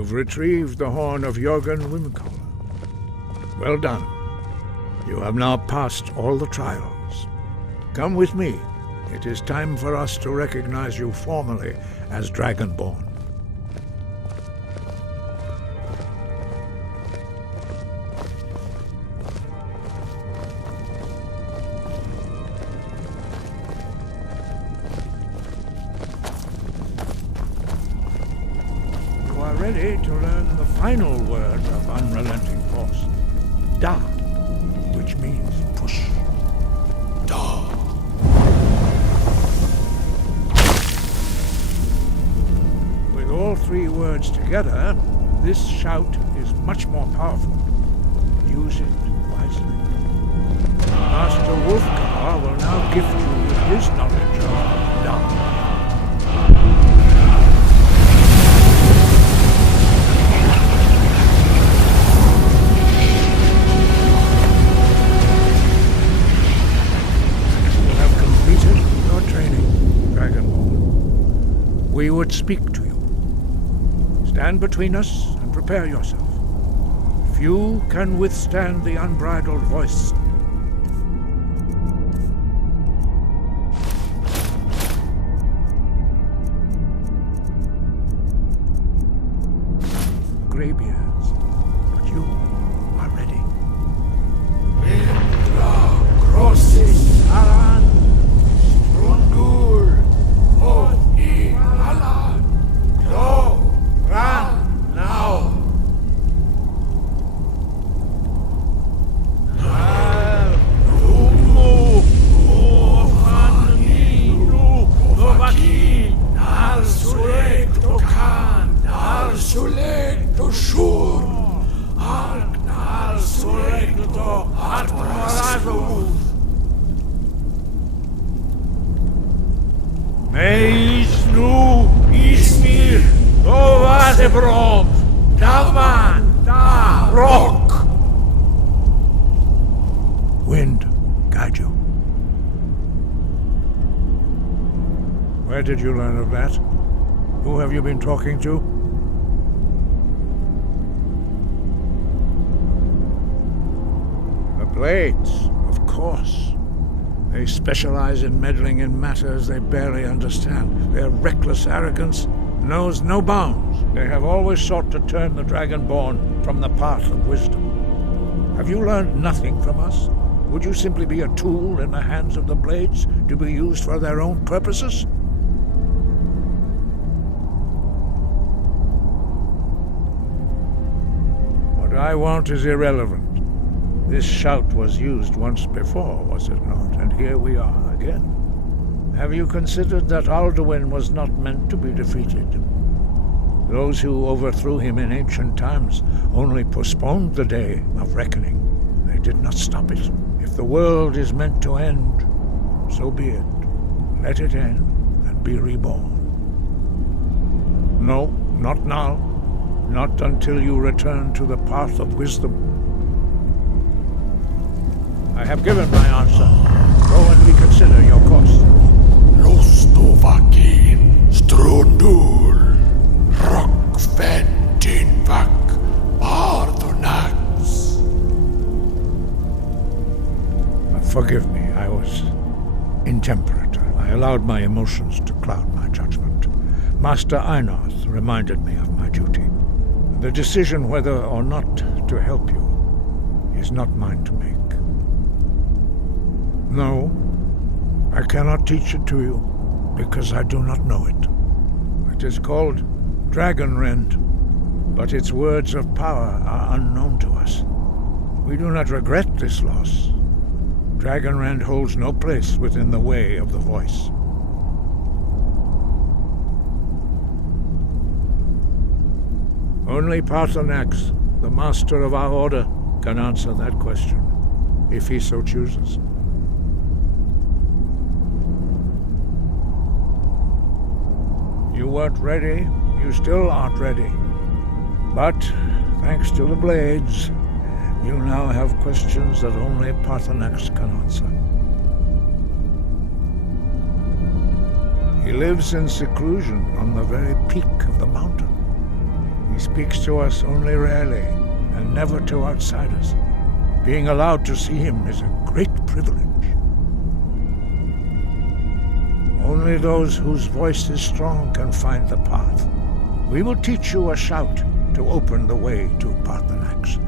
You've retrieved the horn of Jörgen Wimkoller. Well done. You have now passed all the trials. Come with me. It is time for us to recognize you formally as Dragonborn. You are ready to learn the final word of unrelenting force. Da, which means push. Da. With all three words together, this shout is much more powerful. Use it wisely. Master Wolfgar will now gift you with his knowledge of Da. We would speak to you. Stand between us and prepare yourself. Few can withstand the unbridled voice. Greybeards, but you are ready. Indra crosses Aran, Strundur, Odi Alan, Go, run now. Rumu, Ohaninu, Novaki, Nal Sulek Tokan, Nal Sulek Toshur, Ark Nal Sulek To Atmaragu. Meisnu Ismir Dovazebrom Daman Da Rock. Wind, guide you. Where did you learn of that? Who have you been talking to? The Blades, of course. They specialize in meddling in matters they barely understand. Their reckless arrogance knows no bounds. They have always sought to turn the Dragonborn from the path of wisdom. Have you learned nothing from us? Would you simply be a tool in the hands of the Blades to be used for their own purposes? What I want is irrelevant. This shout was used once before, was it not? And here we are again. Have you considered that Alduin was not meant to be defeated? Those who overthrew him in ancient times only postponed the day of reckoning. They did not stop it. If the world is meant to end, so be it. Let it end and be reborn. No, not now. Not until you return to the path of wisdom. I have given my answer. Go and reconsider your course. Lostovakin Strundur Rockventinvak Bardonax. Forgive me, I was intemperate. I allowed my emotions to cloud my judgment. Master Einarth reminded me of my duty. The decision whether or not to help you is not mine to make. No, I cannot teach it to you, because I do not know it. It is called Dragonrend, but its words of power are unknown to us. We do not regret this loss. Dragonrend holds no place within the way of the voice. Only Paarthurnax, the master of our order, can answer that question, if he so chooses. You weren't ready, you still aren't ready. But, thanks to the Blades, you now have questions that only Paarthurnax can answer. He lives in seclusion on the very peak of the mountain. He speaks to us only rarely, and never to outsiders. Being allowed to see him is a great privilege. Only those whose voice is strong can find the path. We will teach you a shout to open the way to Parthenax.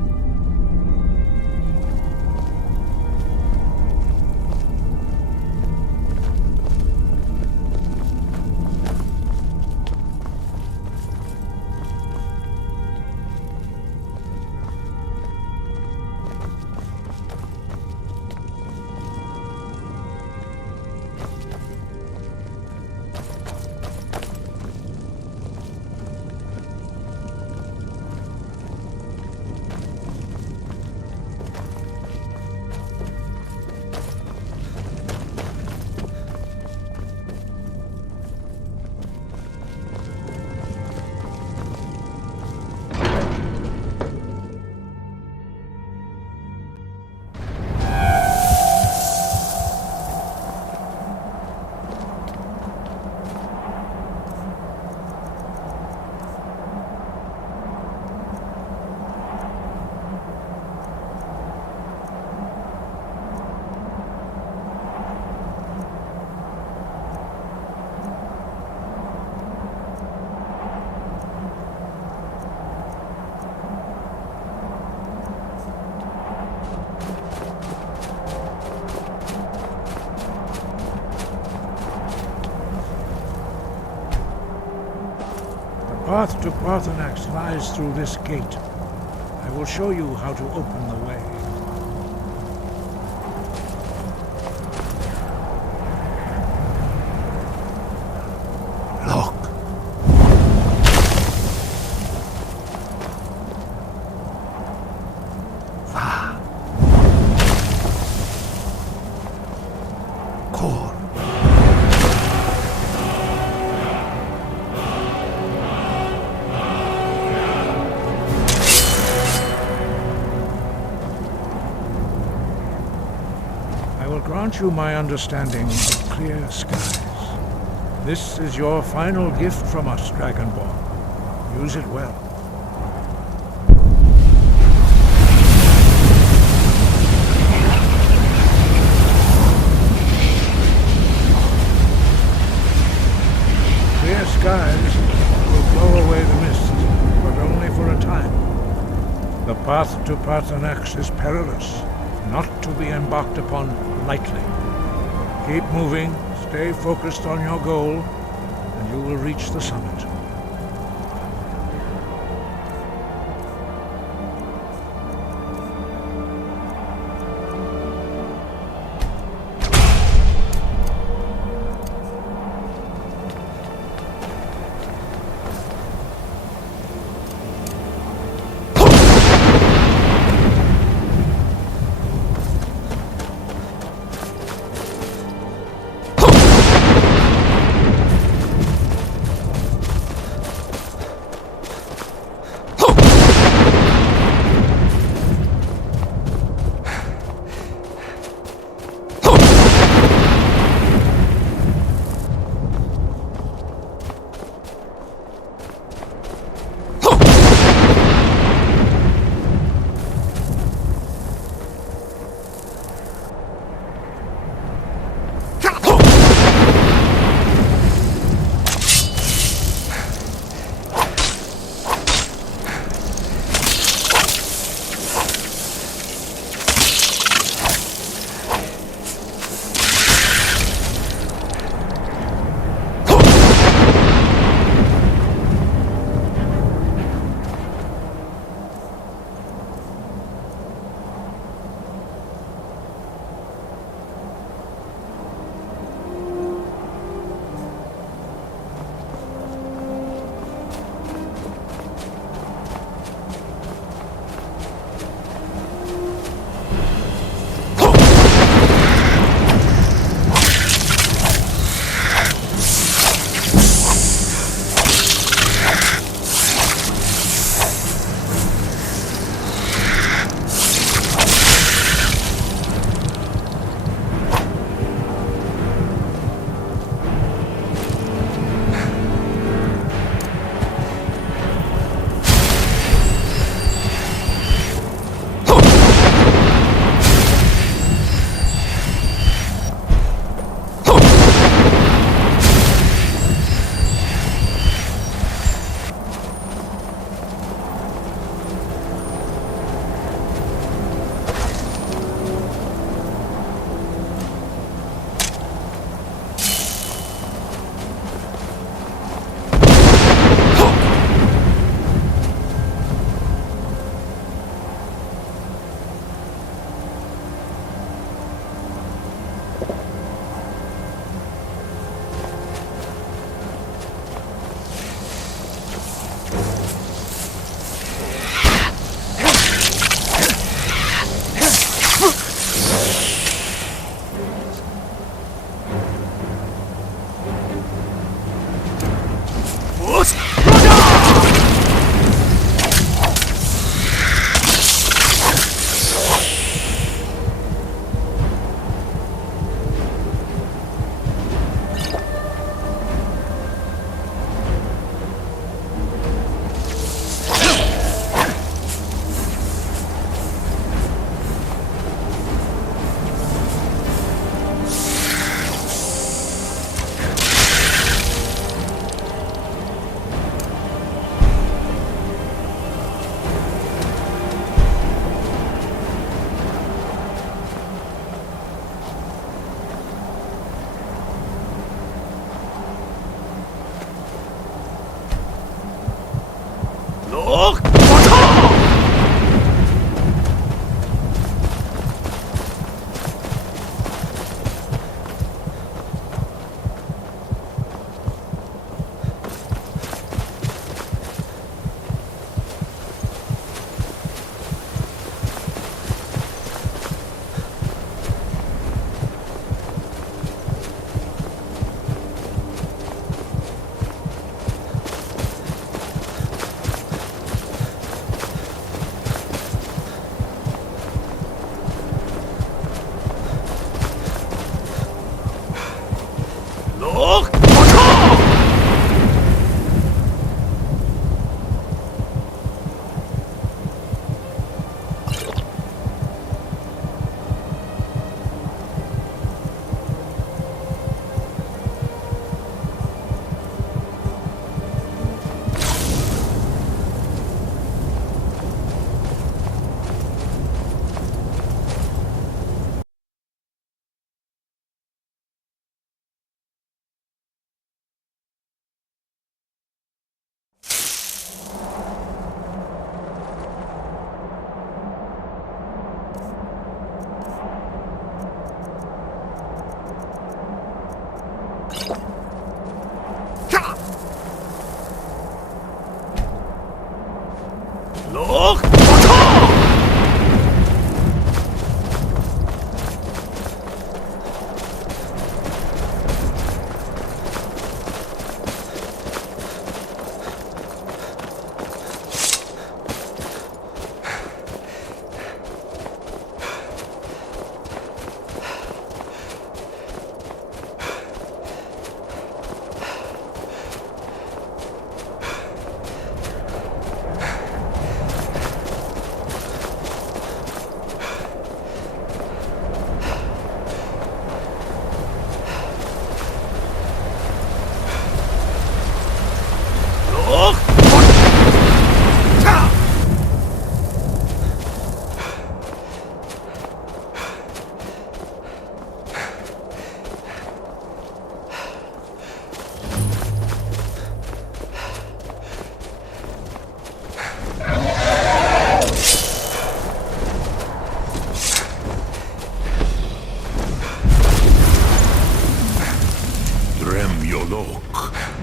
The path to Parthenax lies through this gate. I will show you how to open the way. Look. Va. Kor. I will grant you my understanding of clear skies. This is your final gift from us, Dragonborn. Use it well. Clear skies will blow away the mist, but only for a time. The path to Parthenax is perilous, not to be embarked upon lightly. Keep moving, stay focused on your goal, and you will reach the summit.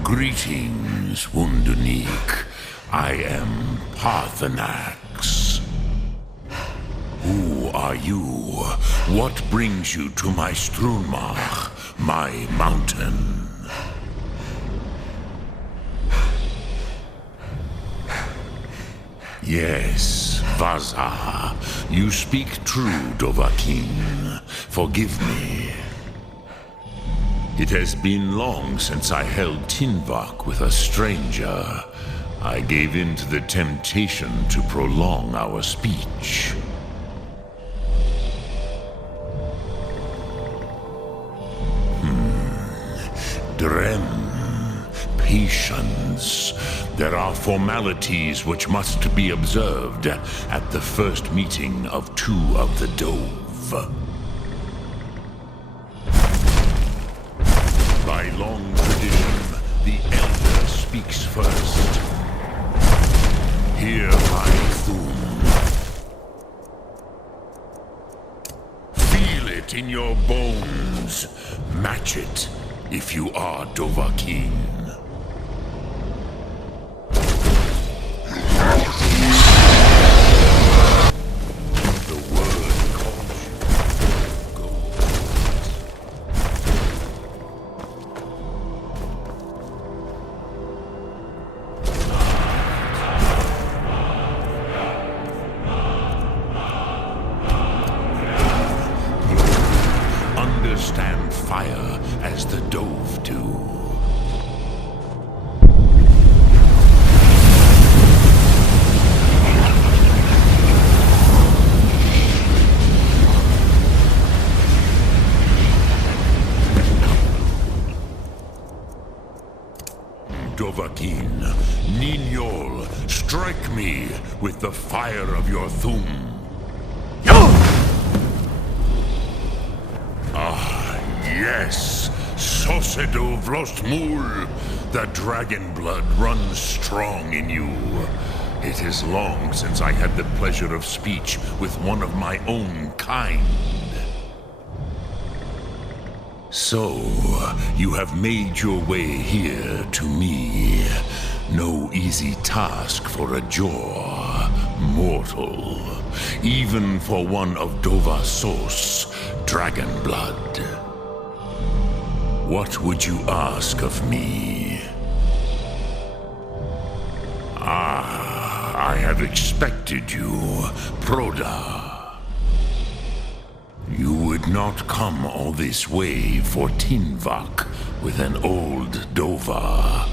Greetings, Wunderneek. I am Parthenax. Who are you? What brings you to my Strunmach, my mountain? Yes, Vaza. You speak true, Dovahkiin. Forgive me. It has been long since I held Tinvak with a stranger. I gave in to the temptation to prolong our speech. Drem. Patience. There are formalities which must be observed at the first meeting of two of the Dove. By long tradition, the Elder speaks first. Hear my Thum. Feel it that in your bones. Match it if you are Dovahkiin. Understand fire as the Dove do. Dovahkiin, Ninyol, strike me with the fire of your Thum. Yes, Sosedo Vlostmul, the dragon blood runs strong in you. It is long since I had the pleasure of speech with one of my own kind. So, you have made your way here to me. No easy task for a jaw, mortal. Even for one of Dovahsos, dragon blood. What would you ask of me? I have expected you, Proda. You would not come all this way for Tinvak with an old Dova.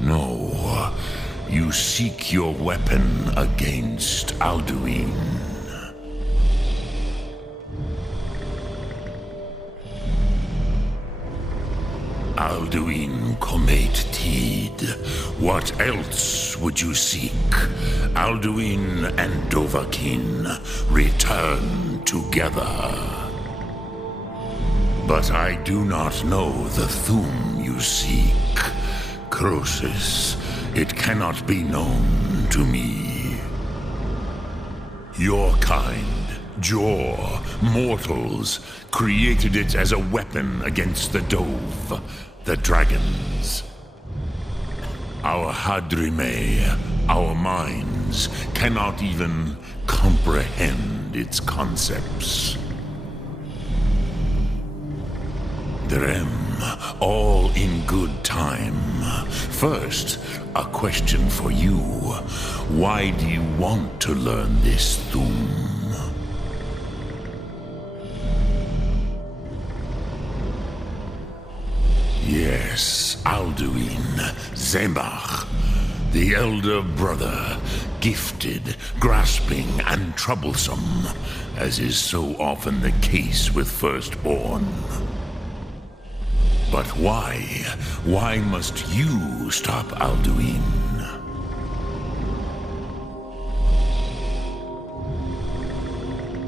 No, you seek your weapon against Alduin. Alduin Comate Tid. What else would you seek? Alduin and Dovahkiin return together. But I do not know the Thum you seek. Croesus, it cannot be known to me. Your kind, Jor, mortals, created it as a weapon against the Dove, the dragons. Our Hadrime, our minds, cannot even comprehend its concepts. Drem, all in good time. First, a question for you. Why do you want to learn this Thum? Yes, Alduin, Zemach, the elder brother, gifted, grasping, and troublesome, as is so often the case with firstborn. But why? Why must you stop Alduin?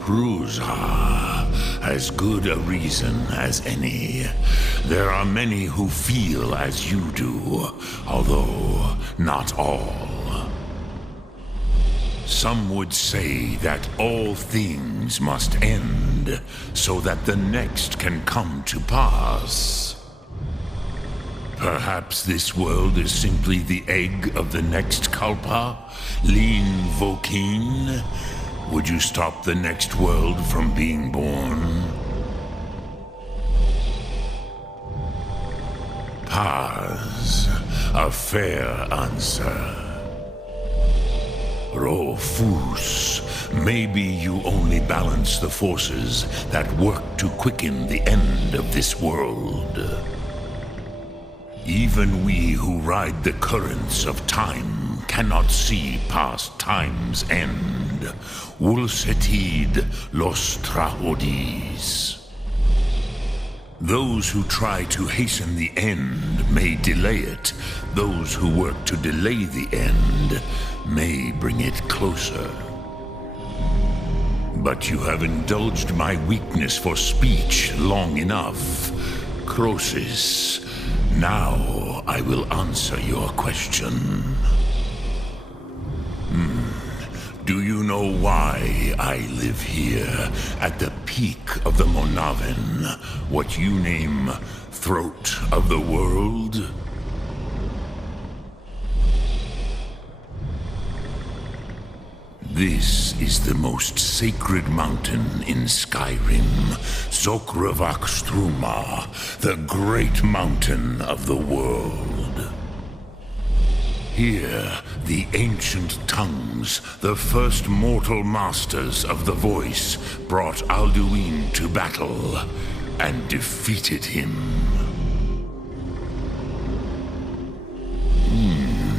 Prusa, as good a reason as any. There are many who feel as you do, although not all. Some would say that all things must end, so that the next can come to pass. Perhaps this world is simply the egg of the next Kalpa, Lin Vokin. Would you stop the next world from being born? Paz, a fair answer. Rofus, maybe you only balance the forces that work to quicken the end of this world. Even we who ride the currents of time cannot see past time's end. Wulsetid los trahodis. Those who try to hasten the end may delay it. Those who work to delay the end may bring it closer. But you have indulged my weakness for speech long enough. Croesus, now I will answer your question. Do you know why I live here, at the peak of the Monavin, what you name Throat of the World? This is the most sacred mountain in Skyrim, Zokravak Struma, the great mountain of the world. Here, the ancient tongues, the first mortal masters of the voice, brought Alduin to battle and defeated him.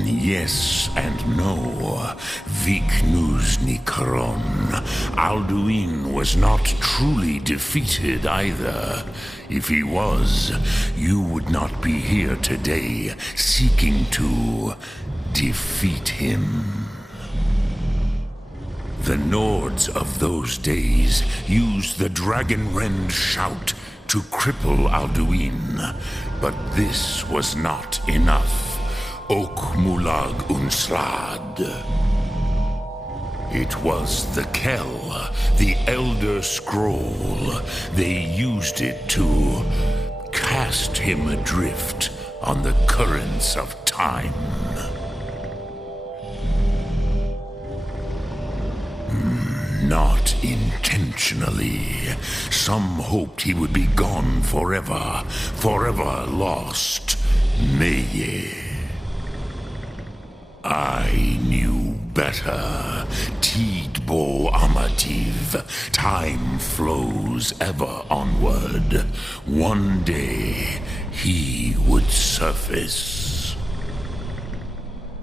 Yes and no. Viknus Nikaron. Alduin was not truly defeated either. If he was, you would not be here today seeking to defeat him. The Nords of those days used the Dragonrend shout to cripple Alduin, but this was not enough. Ok Mulag Unslad. It was the Kell, the Elder Scroll. They used it to cast him adrift on the currents of time. Not intentionally. Some hoped he would be gone forever, forever lost. Meye. I knew better. Tidbo Amativ. Time flows ever onward. One day, he would surface.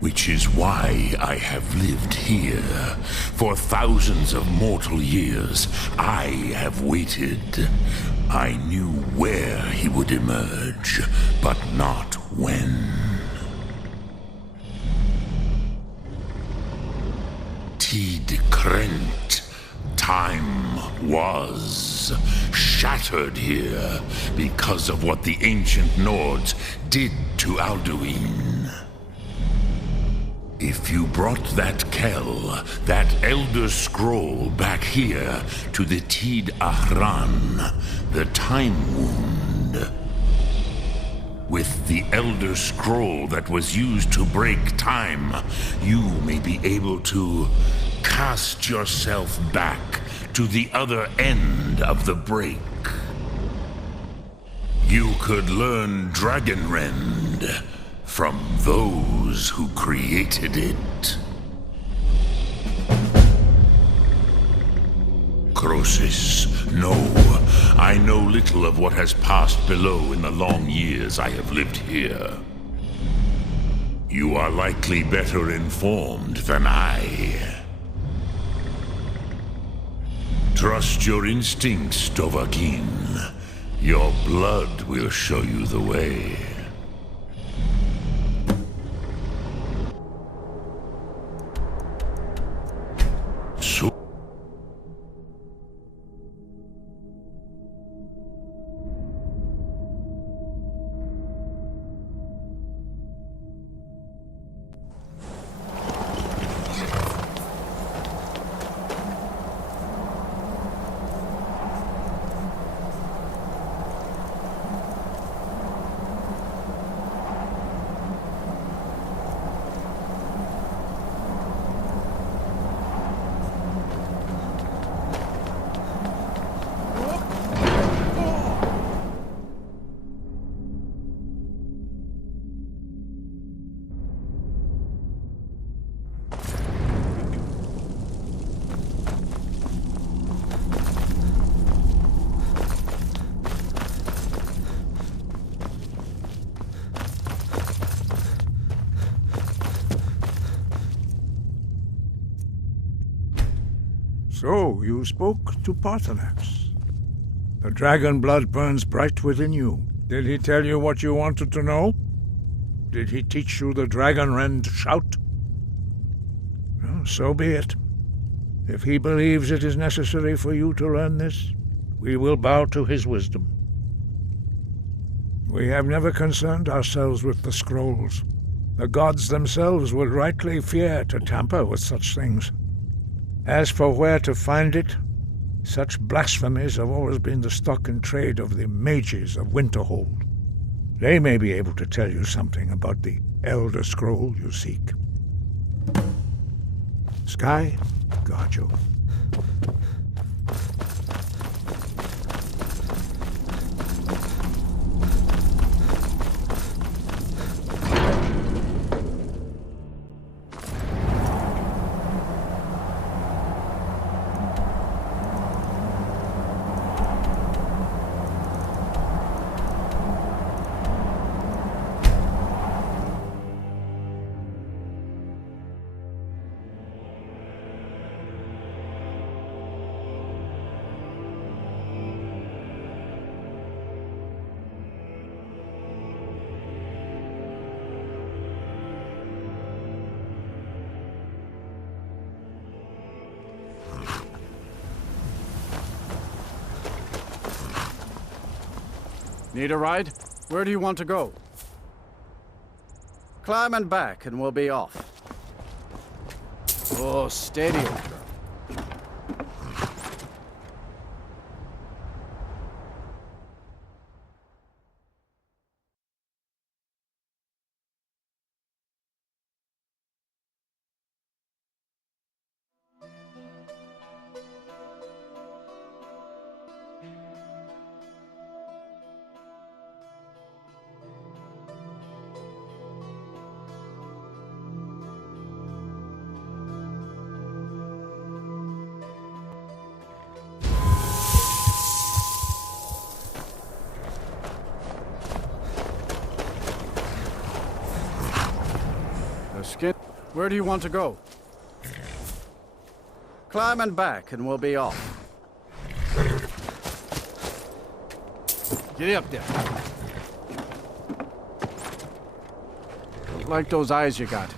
Which is why I have lived here. For thousands of mortal years, I have waited. I knew where he would emerge, but not when. Tid Krent. Time was shattered here because of what the ancient Nords did to Alduin. If you brought that Kell, that Elder Scroll back here to the Tid Ahran, the Time Wound, with the Elder Scroll that was used to break time, you may be able to cast yourself back to the other end of the break. You could learn Dragonrend from those who created it. Crosis, no. I know little of what has passed below in the long years I have lived here. You are likely better informed than I. Trust your instincts, Dovahkiin. Your blood will show you the way. So, you spoke to Paarthurnax. The dragon blood burns bright within you. Did he tell you what you wanted to know? Did he teach you the Dragonrend shout? Well, so be it. If he believes it is necessary for you to learn this, we will bow to his wisdom. We have never concerned ourselves with the scrolls. The gods themselves would rightly fear to tamper with such things. As for where to find it, such blasphemies have always been the stock and trade of the mages of Winterhold. They may be able to tell you something about the Elder Scroll you seek. Sky, guard you. Need a ride? Where do you want to go? Climb and back and we'll be off. Oh, steady, old girl. Where do you want to go? Climb and back and we'll be off. Get up there. Don't like those eyes you got.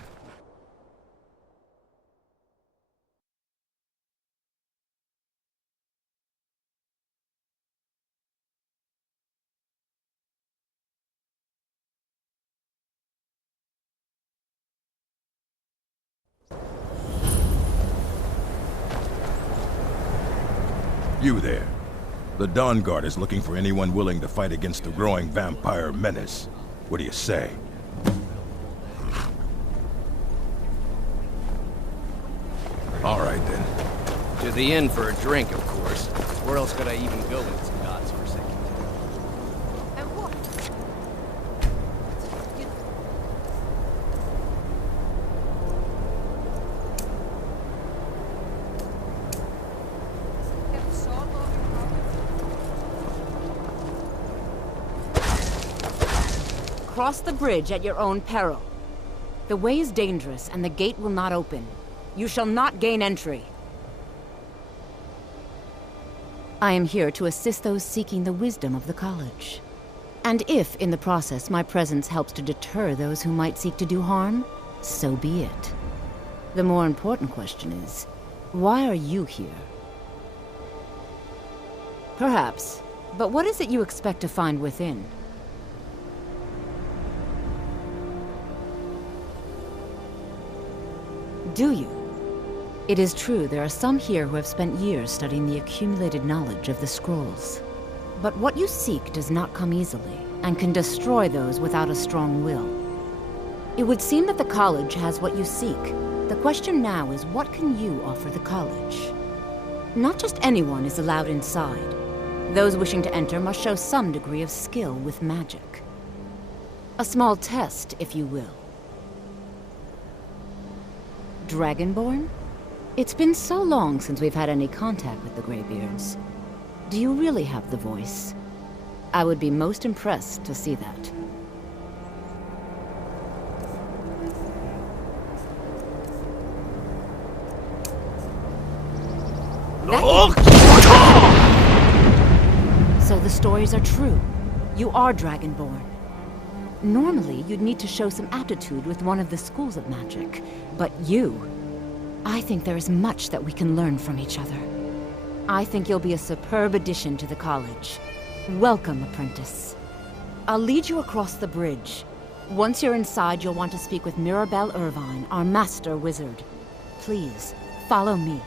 You there. The Dawn Guard is looking for anyone willing to fight against the growing vampire menace. What do you say? All right, then. To the inn for a drink, of course. Where else could I even go when it's God's forsaken? And what? Cross the bridge at your own peril. The way is dangerous, and the gate will not open. You shall not gain entry. I am here to assist those seeking the wisdom of the college. And if, in the process, my presence helps to deter those who might seek to do harm, so be it. The more important question is, why are you here? Perhaps, but what is it you expect to find within? Do you? It is true there are some here who have spent years studying the accumulated knowledge of the scrolls. But what you seek does not come easily, and can destroy those without a strong will. It would seem that the college has what you seek. The question now is, what can you offer the college? Not just anyone is allowed inside. Those wishing to enter must show some degree of skill with magic. A small test, if you will. Dragonborn? It's been so long since we've had any contact with the Greybeards. Do you really have the voice? I would be most impressed to see that. So the stories are true. You are Dragonborn. Normally, you'd need to show some aptitude with one of the schools of magic. But you... I think there is much that we can learn from each other. I think you'll be a superb addition to the college. Welcome, apprentice. I'll lead you across the bridge. Once you're inside, you'll want to speak with Mirabelle Irvine, our master wizard. Please, follow me.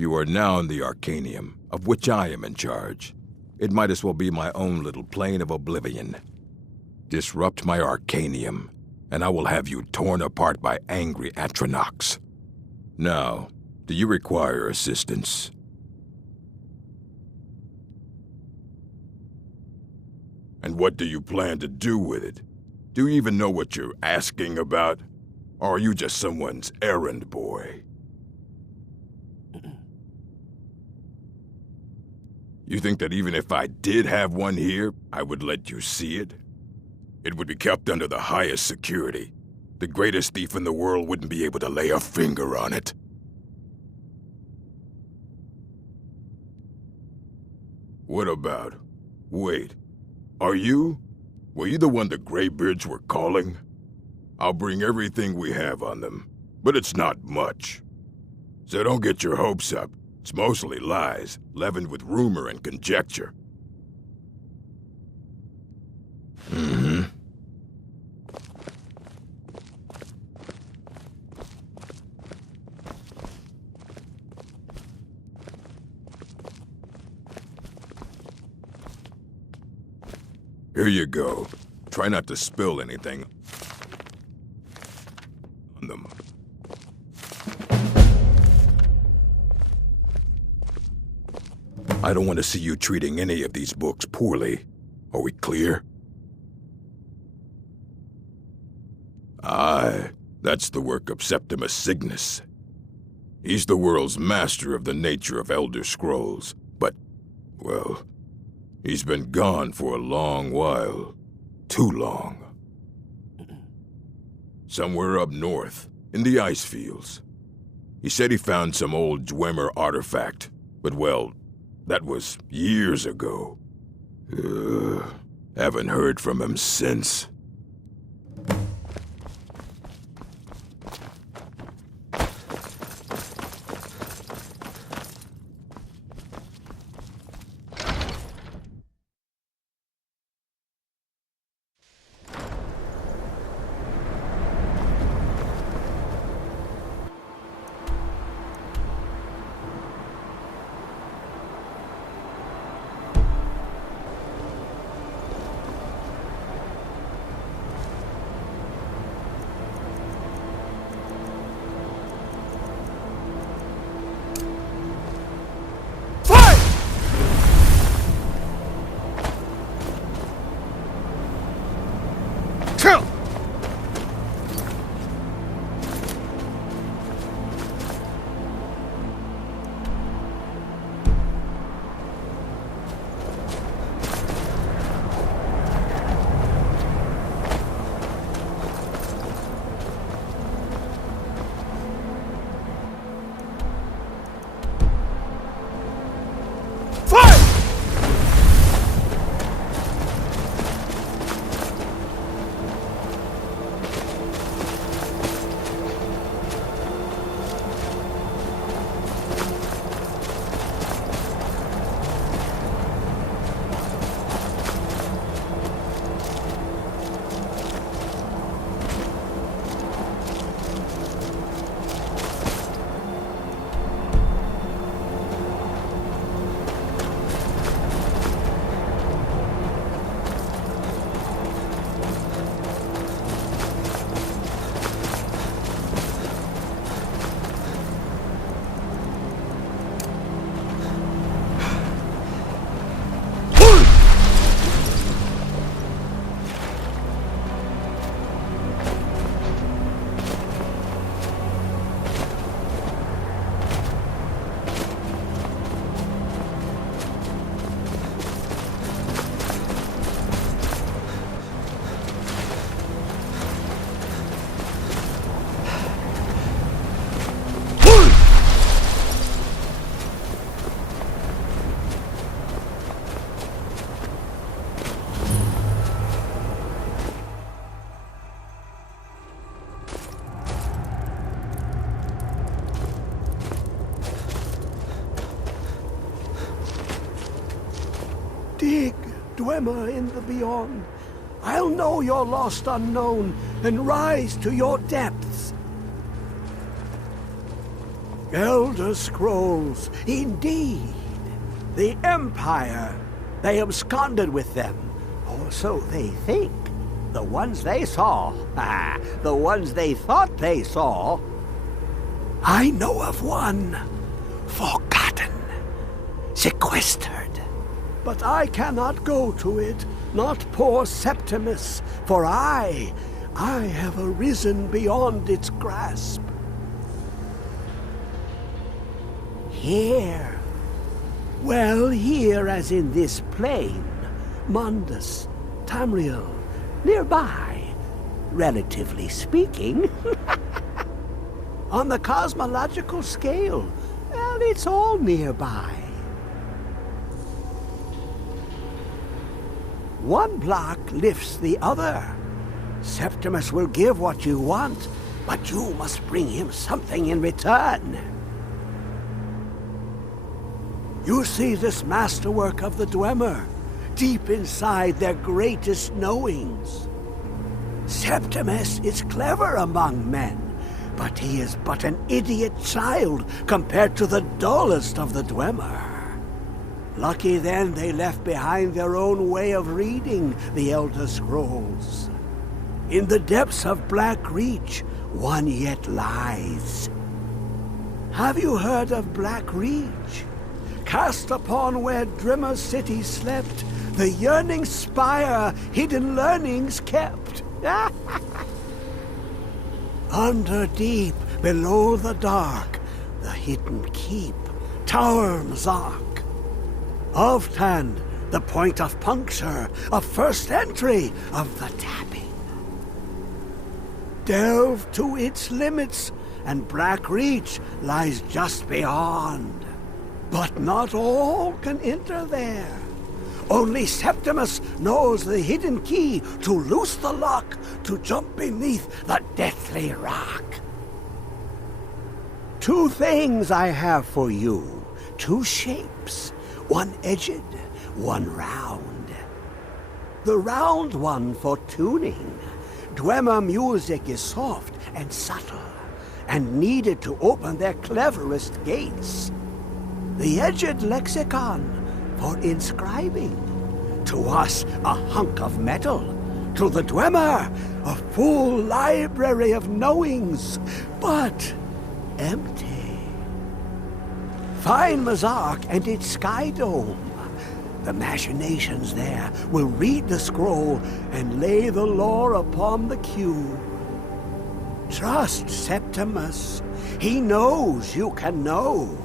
You are now in the Arcanium, of which I am in charge. It might as well be my own little plane of oblivion. Disrupt my Arcanium, and I will have you torn apart by angry Atronachs. Now, do you require assistance? And what do you plan to do with it? Do you even know what you're asking about? Or are you just someone's errand boy? You think that even if I did have one here, I would let you see it? It would be kept under the highest security. The greatest thief in the world wouldn't be able to lay a finger on it. What about? Wait, are you? Were you the one the Greybeards were calling? I'll bring everything we have on them, but it's not much. So don't get your hopes up. It's mostly lies, leavened with rumor and conjecture. Mm-hmm. Here you go. Try not to spill anything on them. I don't want to see you treating any of these books poorly. Are we clear? Aye, that's the work of Septimus Cygnus. He's the world's master of the nature of Elder Scrolls, but, well, he's been gone for a long while. Too long. Somewhere up north, in the ice fields. He said he found some old Dwemer artifact, but well, that was years ago. Haven't heard from him since. Dig, Dwemer in the beyond. I'll know your lost unknown and rise to your depths. Elder Scrolls, indeed. The Empire. They absconded with them. Or so they think. The ones they saw. The ones they thought they saw. I know of one. Forgotten. Sequestered. But I cannot go to it, not poor Septimus, for I have arisen beyond its grasp. Here. Well, here as in this plain. Mundus, Tamriel, nearby, relatively speaking. On the cosmological scale, well, it's all nearby. One block lifts the other. Septimus will give what you want, but you must bring him something in return. You see this masterwork of the Dwemer, deep inside their greatest knowings. Septimus is clever among men, but he is but an idiot child compared to the dullest of the Dwemer. Lucky then they left behind their own way of reading the Elder Scrolls. In the depths of Black Reach, one yet lies. Have you heard of Black Reach? Cast upon where Drimmer City slept, the yearning spire hidden learnings kept. Under deep, below the dark, the hidden keep, Tower Mzark. Oftand, the point of puncture, of first entry, of the tapping. Delve to its limits, and Black Reach lies just beyond. But not all can enter there. Only Septimus knows the hidden key to loose the lock, to jump beneath the deathly rock. Two things I have for you, two shapes, one edged, one round. The round one for tuning. Dwemer music is soft and subtle, and needed to open their cleverest gates. The edged lexicon for inscribing. To us, a hunk of metal. To the Dwemer, a full library of knowings, but empty. Find Mzark and its sky dome. The machinations there will read the scroll and lay the lore upon the cube. Trust Septimus. He knows you can know.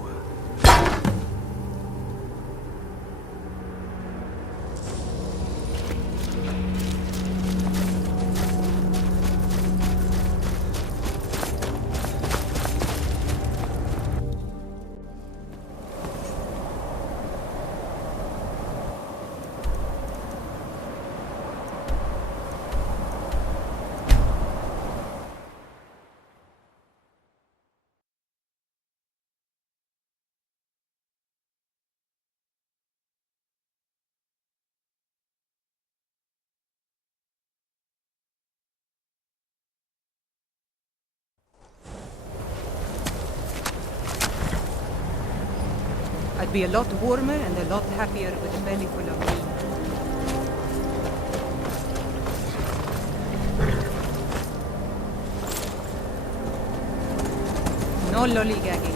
I'd be a lot warmer and a lot happier with a belly full of meat. No lollygagging.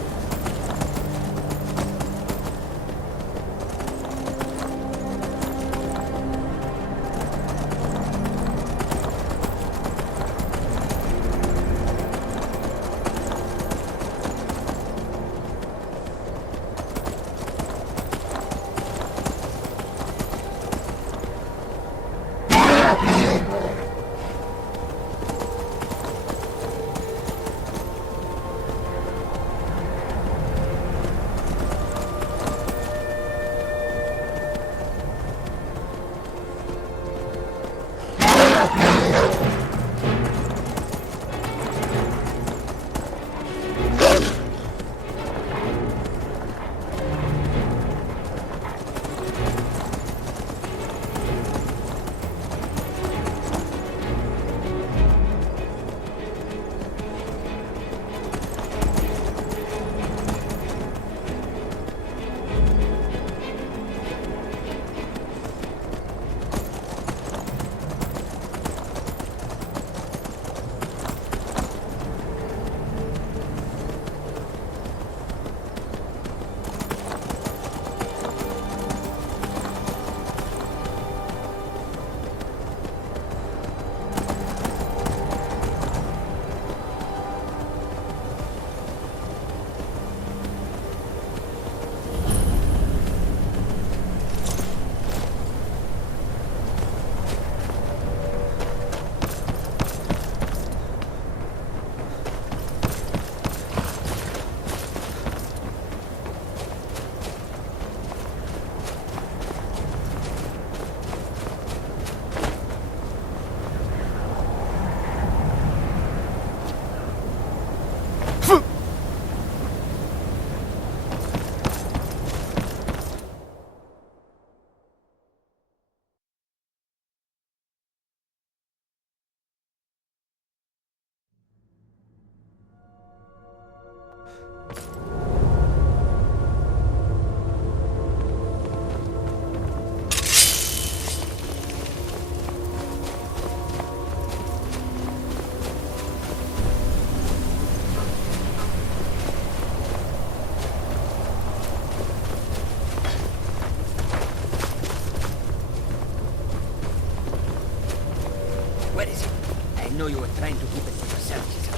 know you were trying to keep it to yourself, Giselle.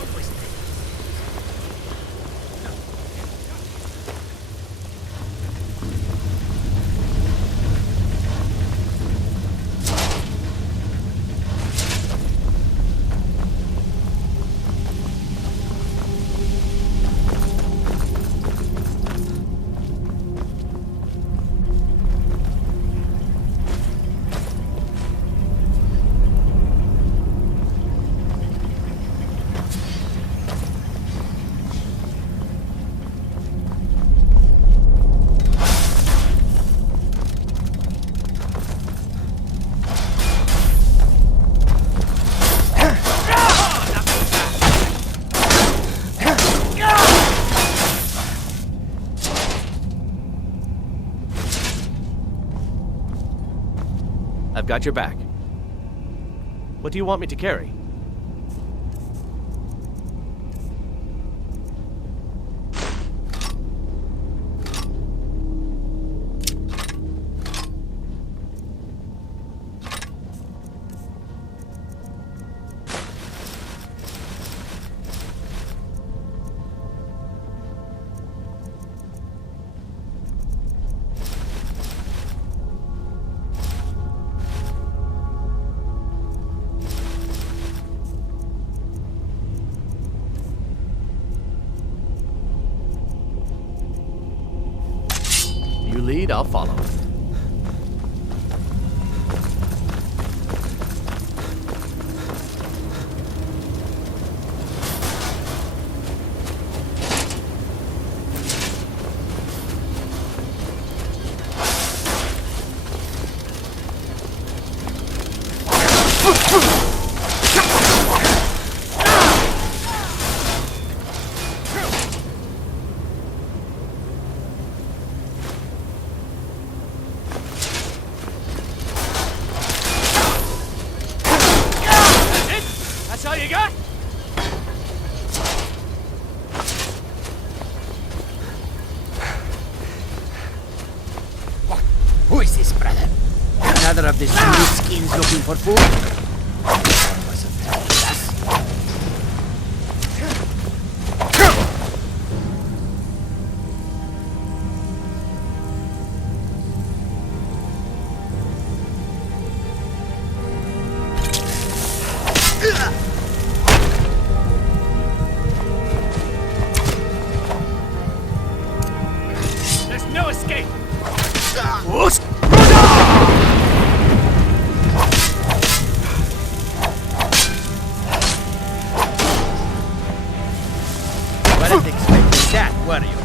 Always did. I've got your back. What do you want me to carry? You lead, I'll follow. That's all you got? Who is this, brother? Another of these skins looking for food? Wasn't that us? There's no escape! Weren't expecting that, were you?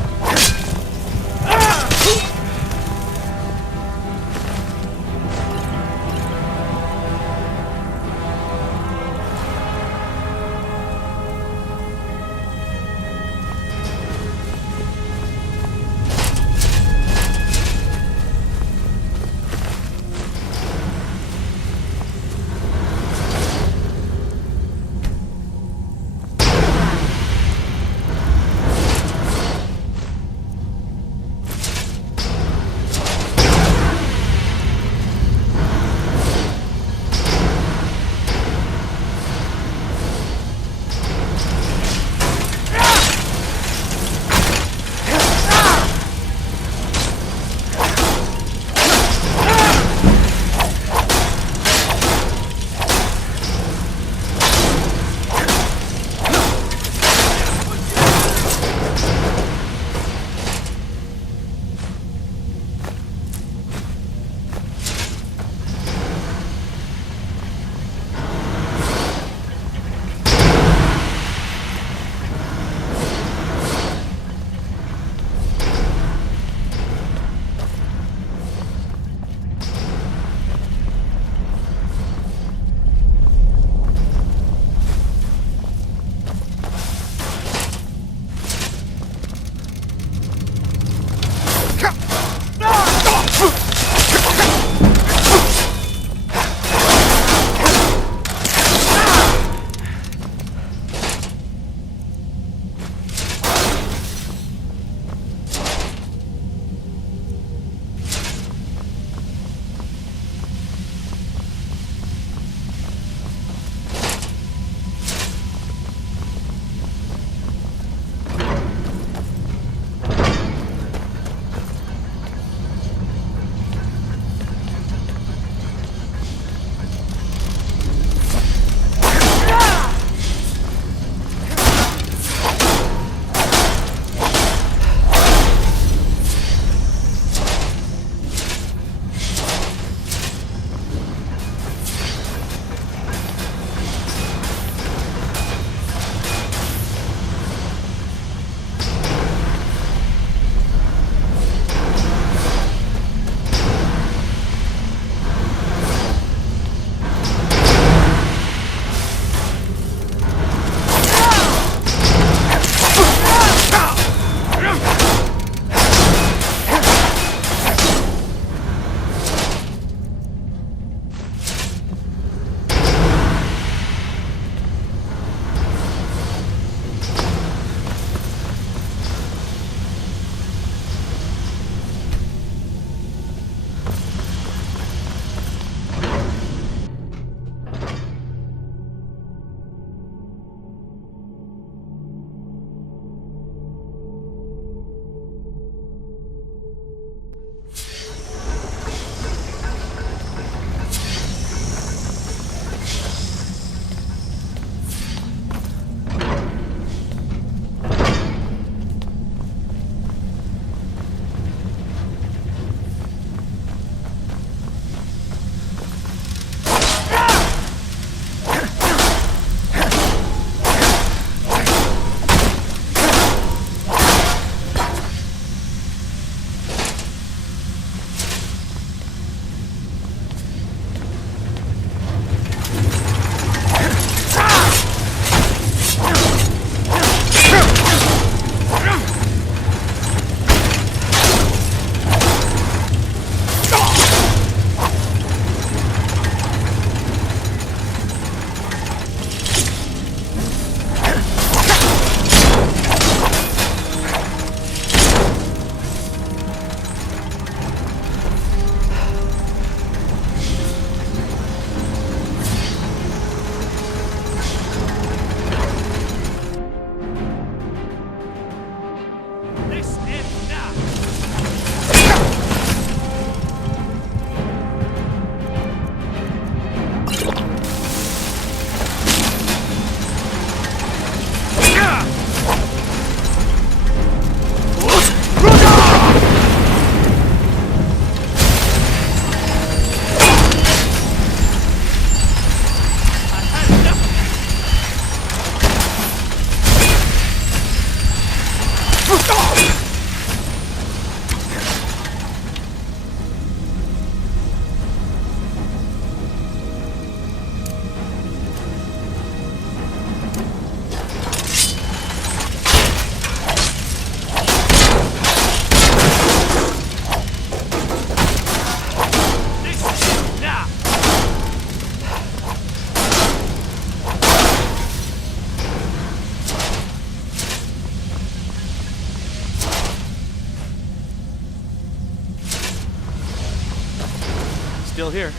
Still here.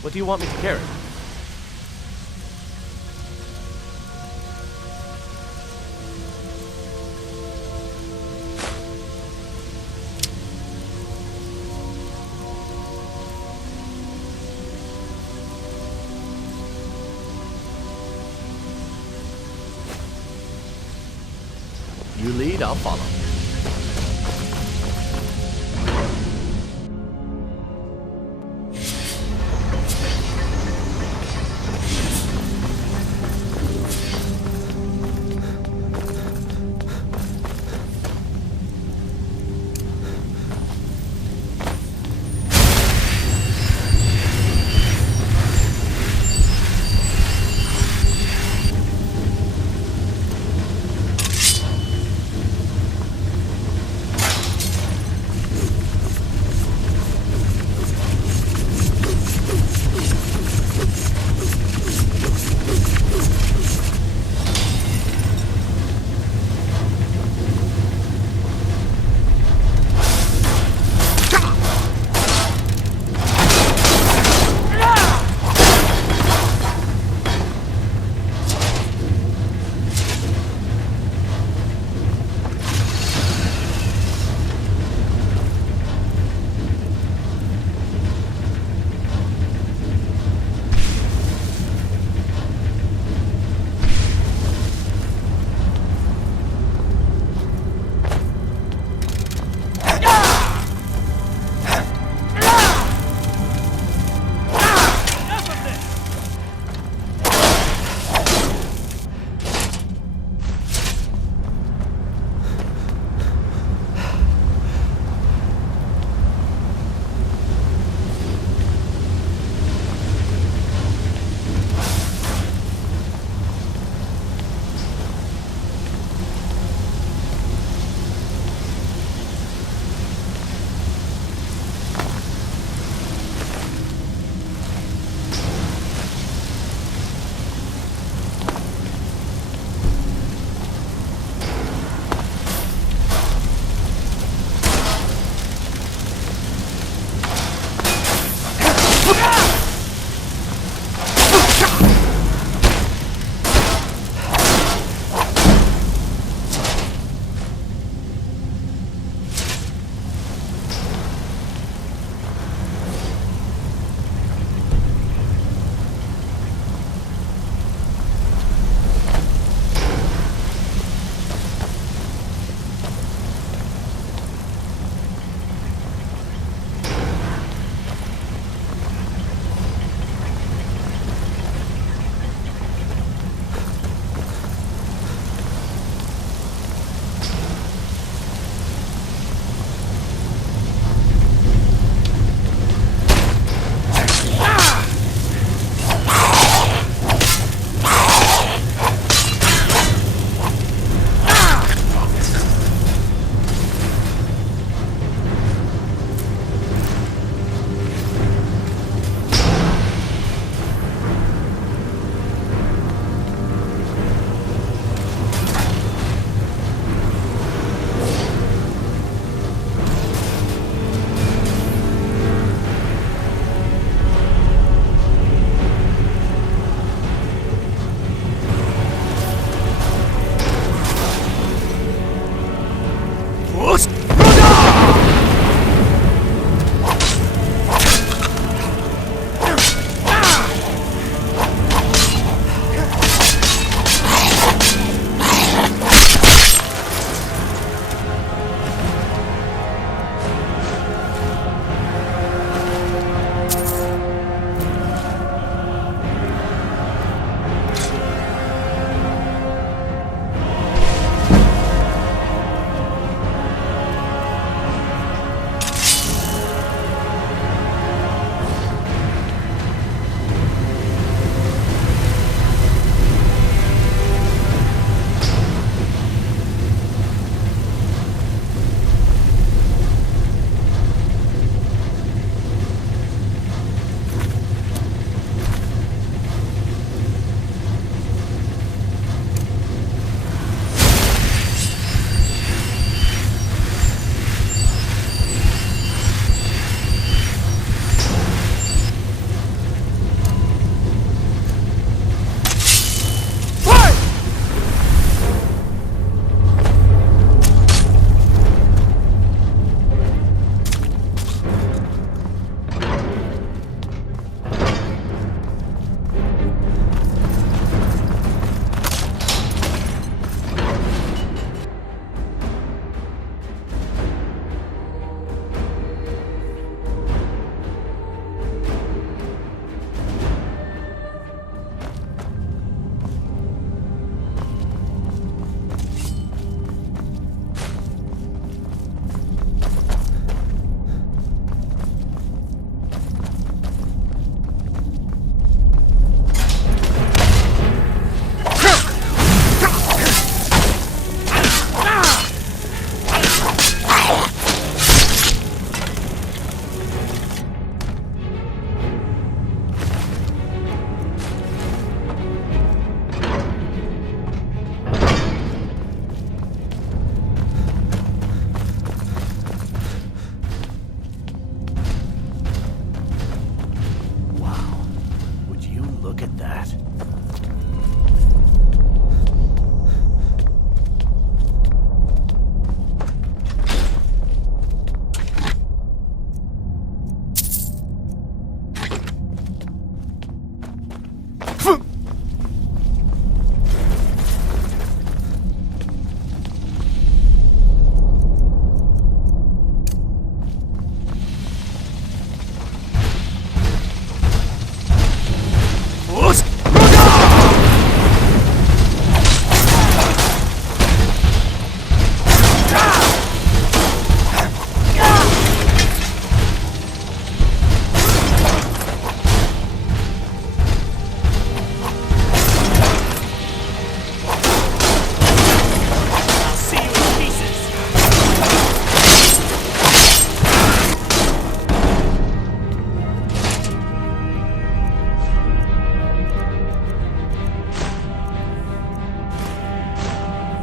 What do you want me to carry? You lead, I'll follow.